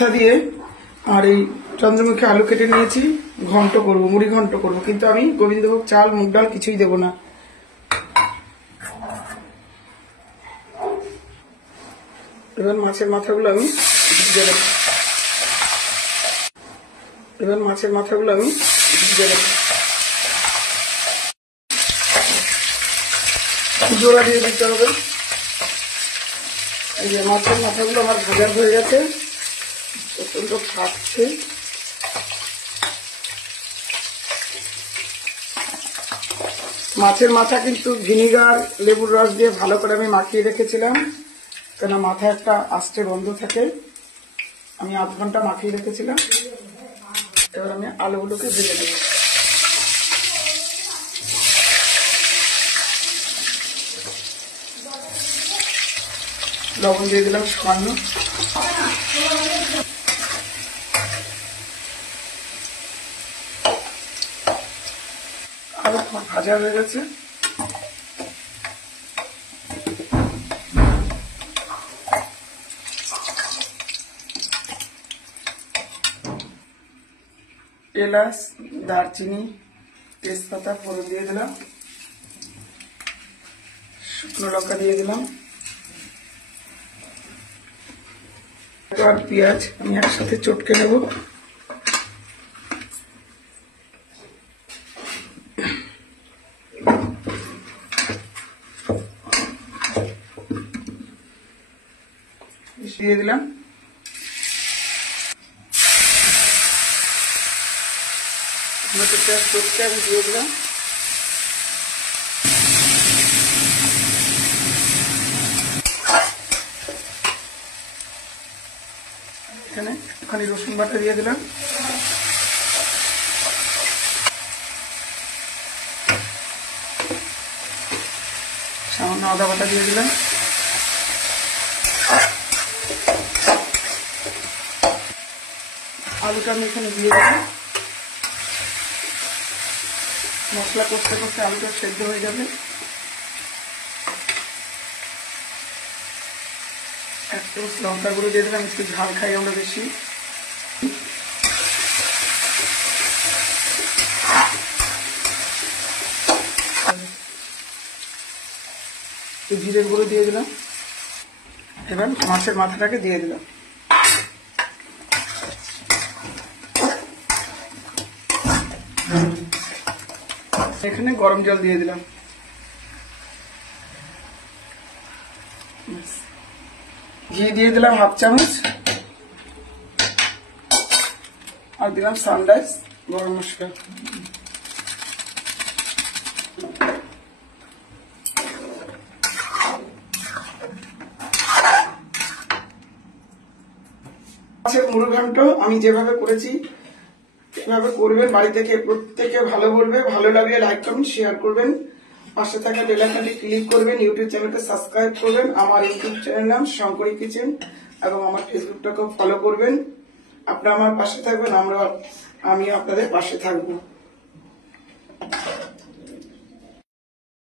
মাথা দিয়ে আর এই চন্দ্রমুখী আলু কেটে নিয়েছি, ঘন্ট করব, মুড়ি ঘন্ট করব, কিন্তু আমি গোবিন্দভোগ চাল মুগ ডাল কিছুই দেব না। এবার মাছের মাথাগুলো আমি ভিজে রাখি। জোড়া দিয়ে দিতে হবে। এই যে মাছের মাথাগুলো আমার ভাজা হয়ে গেছে, প্রচন্ড ফাটছে। মাছের মাথা কিন্তু ভিনিগার লেবুর রস দিয়ে ভালো করে আমি মাখিয়ে রেখেছিলাম, কেন মাথায় একটা আষ্টে গন্ধ থাকে। আমি আধ ঘন্টা মাখিয়ে রেখেছিলাম। এবার আমি আলুগুলোকে ভেজে দেব। লবণ দিয়ে দিলাম সামান্য। আলু ভাজা হয়ে গেছে। এলাচ, দারচিনি, তেজপাতা ফোড়ন দিয়ে দিলাম, শুকনো লঙ্কা দিয়ে দিলাম, আর পেঁয়াজ আমি একসাথে চটকে নেব। দিয়ে দিলাম। পেঁয়াজ চটকে আমি দিয়ে দিলাম। এখানে একটুখানি রসুন বাটা দিয়ে দিলাম। সামান্য আদা বাটা দিয়ে দিলাম। আলুটা আমি এখানে দিয়ে দিলাম। মশলা কষতে কষতে আলুটা সেদ্ধ হয়ে যাবে। এক চামচ লঙ্কা গুঁড়ো দিয়ে দিলাম, একটু ঝাল খাই আমরা বেশি। জিরের গুঁড়ো দিয়ে দিলাম। এবার মাছের মাথাটাকে দিয়ে দিলাম। এখানে গরম জল দিয়ে দিলাম। ঘি দিয়ে দিলাম হাফ চামচ, আর দিলাম সানরাইজ গরম মশলা। মাছের মুড়ি ঘন্ট আমি যেভাবে করেছি এভাবে করবেন বাড়িতে, খেয়ে প্রত্যেকে ভালো বলবে। ভালো লাগলে লাইক কমেন্ট শেয়ার করবেন, পাশে থাকা বেল আইকনটি ক্লিক করবেন, ইউটিউব চ্যানেলকে সাবস্ক্রাইব করবেন। আমার ইউটিউব চ্যানেল নাম শঙ্করী কিচেন, এবং আমার ফেসবুকটাকেও ফলো করবেন। আপনারা আমার পাশে থাকবেন, আমি আপনাদের পাশে থাকবো।